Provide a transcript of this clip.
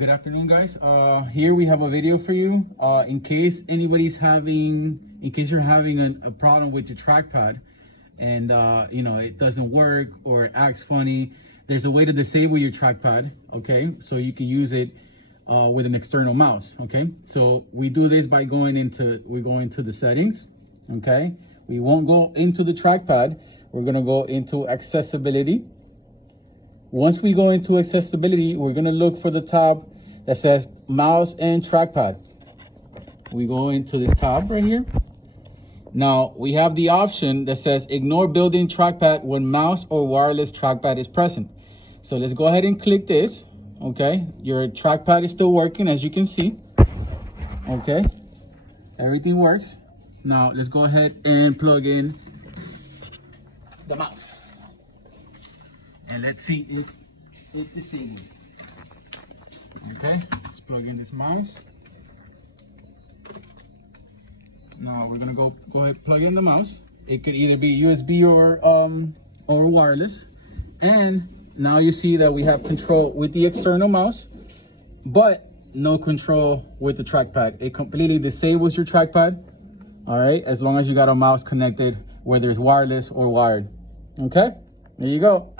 Good afternoon, guys. Here we have a video for you. In case you're having a problem with your trackpad and it doesn't work or it acts funny, there's a way to disable your trackpad. Okay, so you can use it with an external mouse. Okay, so we do this by going into the settings. Okay, we won't go into the trackpad. We're gonna go into accessibility. Once we go into accessibility, we're gonna look for the tab that says mouse and trackpad. We go into this tab right here. Now we have the option that says ignore built-in trackpad when mouse or wireless trackpad is present. So let's go ahead and click this. Okay, your trackpad is still working, as you can see. Okay, everything works. Now let's go ahead and plug in the mouse. And let's see if it's disabled. Okay, let's plug in this mouse. Now we're gonna go ahead, plug in the mouse. It could either be USB or wireless. And now you see that we have control with the external mouse, but no control with the trackpad. It completely disables your trackpad. All right, as long as you got a mouse connected, whether it's wireless or wired. Okay, there you go.